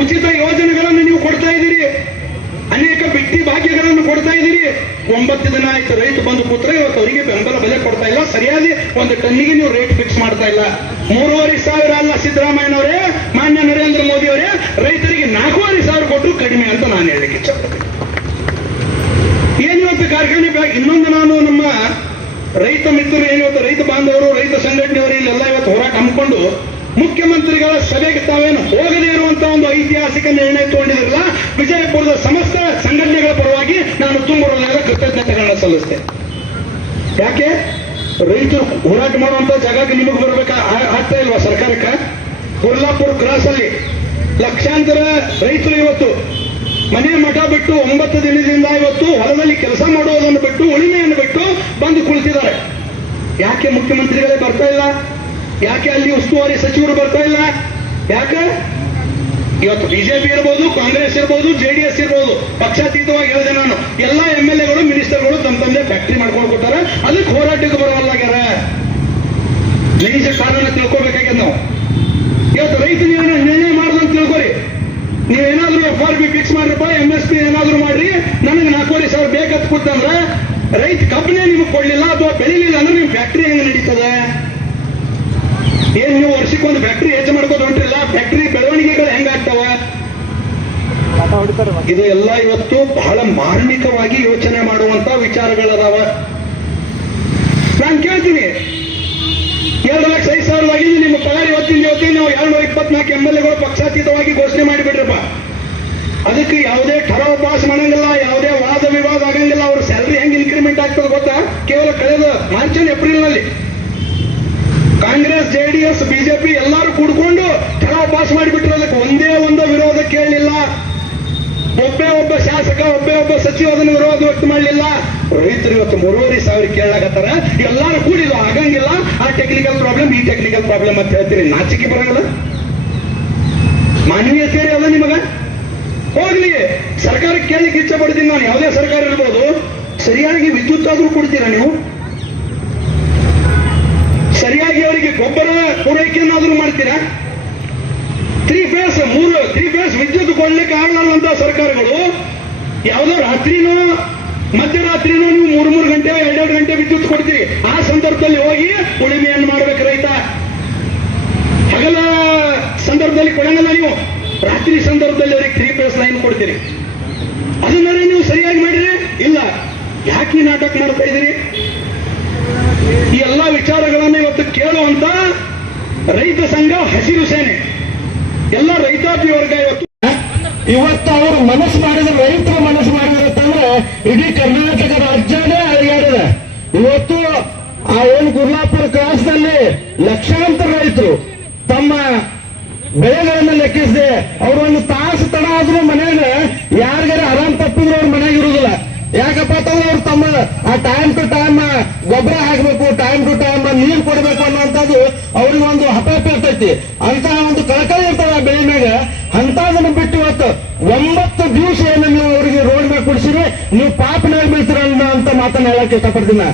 ಉಚಿತ ಯೋಜನೆಗಳನ್ನು ನೀವು ಕೊಡ್ತಾ ಇದ್ದೀರಿ. ಅನೇಕ ಬಿಟ್ಟಿ ಭಾಗ್ಯಗಳನ್ನು ಕೊಡ್ತಾ ಇದ್ದೀರಿ. ಒಂಬತ್ತು ದಿನ ಆಯ್ತು ರೈತ ಬಂದು ಕೂತ್ರೆ ಇವತ್ತು ಅವರಿಗೆ ಬೆಂಬಲ ಬೆಲೆ ಕೊಡ್ತಾ ಇಲ್ಲ. ಸರಿಯಾಗಿ ಒಂದು ಟನ್ನಿಗೆ ನೀವು ರೇಟ್ ಫಿಕ್ಸ್ ಮಾಡ್ತಾ ಇಲ್ಲ. ಮೂರುವರೆ ಸಾವಿರ ಅಲ್ಲ ಸಿದ್ದರಾಮಯ್ಯನವರೇ, ಮಾನ್ಯ ನರೇಂದ್ರ ಮೋದಿ ಅವರೇ ರೈತರಿಗೆ ನಾಲ್ಕೂವರೆ ಸಾವಿರ ಕೊಟ್ಟರು ಕಡಿಮೆ ಅಂತ ನಾನು ಹೇಳಲಿಕ್ಕೆ ಏನು ಇವತ್ತು ಕಾರ್ಖಾನೆ ಇನ್ನೊಂದು ನಾನು ನಮ್ಮ ರೈತ ಮಿತ್ರರು ಏನಿವತ್ತು ರೈತ ಬಾಂಧವರು, ರೈತ ಸಂಘಟನೆಯವರು ಇಲ್ಲೆಲ್ಲ ಇವತ್ತು ಹೋರಾಟ ಹಮ್ಮಿಕೊಂಡು ಮುಖ್ಯಮಂತ್ರಿಗಳ ಸಭೆಗೆ ತಾವೇನು ಹೋಗದೇ ಇರುವಂತಹ ಒಂದು ಐತಿಹಾಸಿಕ ನಿರ್ಣಯ ತಗೊಂಡಿದ್ರಲ್ಲ, ವಿಜಯಪುರದ ಸಮಸ್ತ ಸಂಘಟನೆಗಳ ಪರವಾಗಿ ನಾನು ತುಂಬುರಲಾದ ಕೃತಜ್ಞತೆಗಳನ್ನ ಸಲ್ಲಿಸ್ತೇನೆ. ಯಾಕೆ? ರೈತರು ಹೋರಾಟ ಮಾಡುವಂತ ಜಾಗಕ್ಕೆ ನಿಮಗೆ ಬರಬೇಕಾ? ಆಗ್ತಾ ಇಲ್ವಾ ಸರ್ಕಾರಕ್ಕೆ? ಕುರ್ಲಾಪುರ್ ಕ್ರಾಸ್ ಅಲ್ಲಿ ಲಕ್ಷಾಂತರ ರೈತರು ಇವತ್ತು ಮನೆ ಮಠ ಬಿಟ್ಟು ಒಂಬತ್ತು ದಿನದಿಂದ ಇವತ್ತು ಹೊಲದಲ್ಲಿ ಕೆಲಸ ಮಾಡುವುದನ್ನು ಬಿಟ್ಟು ಉಳಿಮೆಯನ್ನು ಬಿಟ್ಟು ಬಂದು ಕುಳಿತಿದ್ದಾರೆ. ಯಾಕೆ ಮುಖ್ಯಮಂತ್ರಿಗಳೇ ಬರ್ತಾ ಇಲ್ಲ? ಯಾಕೆ ಅಲ್ಲಿ ಉಸ್ತುವಾರಿ ಸಚಿವರು ಬರ್ತಾ ಇಲ್ಲ? ಯಾಕೆ? ಇವತ್ತು ಬಿಜೆಪಿ ಇರ್ಬೋದು, ಕಾಂಗ್ರೆಸ್ ಇರ್ಬೋದು ಜೆಡಿಎಸ್ ಇರ್ಬೋದು, ಪಕ್ಷಾತೀತವಾಗಿ ಹೇಳಿದೆ ನಾನು. ಎಲ್ಲಾ ಎಂ ಎಲ್ ಎಗಳು, ಮಿನಿಸ್ಟರ್ಗಳು ತಮ್ಮ ತಂದೆ ಫ್ಯಾಕ್ಟ್ರಿ ಮಾಡ್ಕೊಂಡು ಕೊಟ್ಟಾರ. ಅದಕ್ಕೆ ಹೋರಾಟಕ್ಕೆ ಬರವಲ್ಲಾಗ್ಯಾರ. ನೈಜ ಕಾರಣ ತಿಳ್ಕೊಬೇಕಾಗ್ಯದ ನಾವು. ಇವತ್ತು ರೈತ ನಿರ್ಣಯ ಮಾಡ್ದಂತ ತಿಳ್ಕೊರಿ. ನೀವೇನಾದ್ರೂ ಎಫ್ ಆರ್ ಬಿ ಫಿಕ್ಸ್ ಮಾಡ್ರಪ್ಪ ಎಂ ಎಸ್ ಪಿ ಏನಾದ್ರೂ ಮಾಡ್ರಿ. ನನಗೆ ನಾಲ್ಕೂವರೆ ಸಾವಿರ ಬೇಕಂತ ಕೊಟ್ಟಂದ್ರೆ ರೈತ ಕಬ್ಬನೇ ನಿಮಗೆ ಕೊಡ್ಲಿಲ್ಲ ಅಥವಾ ಬೆಳಿಲಿಲ್ಲ ಅಂದ್ರೆ ನಿಮ್ ಫ್ಯಾಕ್ಟ್ರಿ ಹೆಂಗ್ ನಡೀತದೆ? ಏನ್ ನೀವು ವರ್ಷಕ್ಕೊಂದು ಫ್ಯಾಕ್ಟ್ರಿ ಹೆಚ್ಚು ಮಾಡ್ಕೋದು ಹೊಂಟಿಲ್ಲ ಫ್ಯಾಕ್ಟ್ರಿ ಬೆಳವಣಿಗೆಗಳು ಹೆಂಗಾಗ್ತಾವ? ಇದು ಎಲ್ಲ ಇವತ್ತು ಬಹಳ ಮಾರ್ಮಿಕವಾಗಿ ಯೋಚನೆ ಮಾಡುವಂತ ವಿಚಾರಗಳದಾವ. ನಾನು ಕೇಳ್ತೀನಿ. ಎರಡು ಲಕ್ಷ ಐದು ಸಾವಿರದಾಗಿದೆ ನಿಮ್ಮ ಪಗಾರ ಇವತ್ತಿನ ಇವತ್ತಿನ ನಾವು ಎರಡು ಇಪ್ಪತ್ನಾಲ್ಕು ಎಂ ಎಲ್ ಎಗಳು ಪಕ್ಷಾತೀತವಾಗಿ ಘೋಷಣೆ ಮಾಡಿಬಿಡ್ರಪ್ಪ. ಅದಕ್ಕೆ ಯಾವುದೇ ಠರಾವ್ ಪಾಸ್ ಮಾಡಂಗಿಲ್ಲ ಬಿಜೆಪಿ ಎಲ್ಲರೂ ಕೂಡ್ಕೊಂಡು ಠರಾವ್ ಪಾಸ್ ಮಾಡಿಬಿಟ್ರು ಅದಕ್ಕೆ ಒಂದೇ ಒಂದು ವಿರೋಧ ಕೇಳಲಿಲ್ಲ. ಒಬ್ಬೇ ಒಬ್ಬ ಶಾಸಕ, ಒಬ್ಬೇ ಒಬ್ಬ ಸಚಿವ ಅದನ್ನು ವಿರೋಧ ವ್ಯಕ್ತ ಮಾಡಲಿಲ್ಲ. ರೈತರು ಇವತ್ತು ಮೂರುವರೆ ಸಾವಿರ ಕೇಳಲಾಗತ್ತಾರ. ಎಲ್ಲಾರು ಕೂಡಿಲ್ಲ. ಆಗಂಗಿಲ್ಲ. ಆ ಟೆಕ್ನಿಕಲ್ ಪ್ರಾಬ್ಲಮ್ ಈ ಟೆಕ್ನಿಕಲ್ ಪ್ರಾಬ್ಲಮ್ ಅಂತ ಹೇಳ್ತೀರಿ. ನಾಚಿಕೆ ಬರಂಗಿಲ್ಲ. ಮಾನವೀಯತೆ ಅದ ನಿಮಗ? ಹೋಗ್ಲಿ. ಸರ್ಕಾರಕ್ಕೆ ಕೇಳಲಿಕ್ಕೆ ಇಚ್ಛೆ ಪಡ್ತೀನಿ ನಾನು. ಯಾವುದೇ ಸರ್ಕಾರ ಇರ್ಬೋದು. ಸರಿಯಾಗಿ ವಿದ್ಯುತ್ ಆದ್ರೂ ಕೊಡ್ತೀರಾ ನೀವು ಸರಿಯಾಗಿ ಅವರಿಗೆ ಗೊಬ್ಬರ ಪೂರೈಕೆಯನ್ನಾದ್ರೂ ಮಾಡ್ತೀರಾ? ತ್ರೀ ಫೇಸ್ ಮೂರು ತ್ರೀ ಫೇಸ್ ವಿದ್ಯುತ್ ಕೊಡ್ಲಿಕ್ಕೆ ಆಗಲ್ಲ ಸರ್ಕಾರಗಳು. ಯಾವುದೋ ರಾತ್ರಿನೂ, ಮಧ್ಯರಾತ್ರಿನೂ ನೀವು ಮೂರು ಮೂರು ಗಂಟೆ, ಎರಡೆರಡು ಗಂಟೆ ವಿದ್ಯುತ್ ಕೊಡ್ತೀರಿ. ಆ ಸಂದರ್ಭದಲ್ಲಿ ಹೋಗಿ ಉಳಿಮೆಯನ್ನು ಮಾಡ್ಬೇಕು ರೈತ. ಹಗಲ ಸಂದರ್ಭದಲ್ಲಿ ಕೊಡಂಗಲ್ಲ ನೀವು. ರಾತ್ರಿ ಸಂದರ್ಭದಲ್ಲಿ ಅವರಿಗೆ ತ್ರೀ ಫೇಸ್ ಲೈನ್ ಕೊಡ್ತೀರಿ. ಅದನ್ನ ನೀವು ಸರಿಯಾಗಿ ಮಾಡಿರಿ ಇಲ್ಲ. ಯಾಕೆ ನಾಟಕ ಮಾಡ್ತಾ ಇದ್ದೀರಿ? ಈ ಎಲ್ಲಾ ವಿಚಾರಗಳನ್ನು ಇವತ್ತು ಕೇಳುವಂತ ರೈತ ಸಂಘ ಹಸಿರು ಸೇನೆ. ಎಲ್ಲ ರೈತಾಪಿ ವರ್ಗ ಇವತ್ತು ಇವತ್ತು ಅವರು ಮನಸ್ಸು ಮಾಡಿದ್ರೆ ರೈತರು ಮನಸ್ಸು ಮಾಡಿದ್ರಂತಂದ್ರೆ ಇಡೀ ಕರ್ನಾಟಕ ರಾಜ್ಯನೇ ಅಳಿಯಾಡಿದೆ ಇವತ್ತು ಆ ಏನು ಗುರ್ಲಾಪುರ ಕ್ರಾಸ್ನಲ್ಲಿ ಲಕ್ಷಾಂತರ ರೈತರು ತಮ್ಮ ಬೆಳೆಗಳನ್ನ ಲೆಕ್ಕಿಸದೆ ಅವರು ಒಂದು ತಾಸು ತಡ ಆದ್ರೂ ಮನೆಯಲ್ಲಿ ಯಾರಿಗಾರ ಯಾಕಪ್ಪ ಅವ್ರು ತಮ್ಮ, ಆ ಟೈಮ್ ಟು ಟೈಮ್ ಗೊಬ್ಬರ ಹಾಕ್ಬೇಕು ಟೈಮ್ ಟು ಟೈಮ್ ನೀರು ಕೊಡಬೇಕು ಅನ್ನುವಂಥದ್ದು ಅವ್ರಿಗೆ ಒಂದು ಹಪಾಪ ಇರ್ತೈತಿ. ಅಂತ ಒಂದು ಕಳಕಳಿ ಇರ್ತಾವ ಬೆಳೆ ಮ್ಯಾಗ. ಅಂತದನ್ನ ಬಿಟ್ಟು ಇವತ್ತು ಒಂಬತ್ತು ದಿವಸ ಏನು ನೀವು ಅವರಿಗೆ ರೋಡ್ ಮೇಲೆ ಕೊಡಿಸಿರಿ. ನೀವು ಪಾಪನಾಗಿ ಬೀಳ್ತೀರ ಅಂತ ಮಾತನ್ನ ಹೇಳಕ್ಕೆ ಇಷ್ಟಪಡ್ತೀನಿ.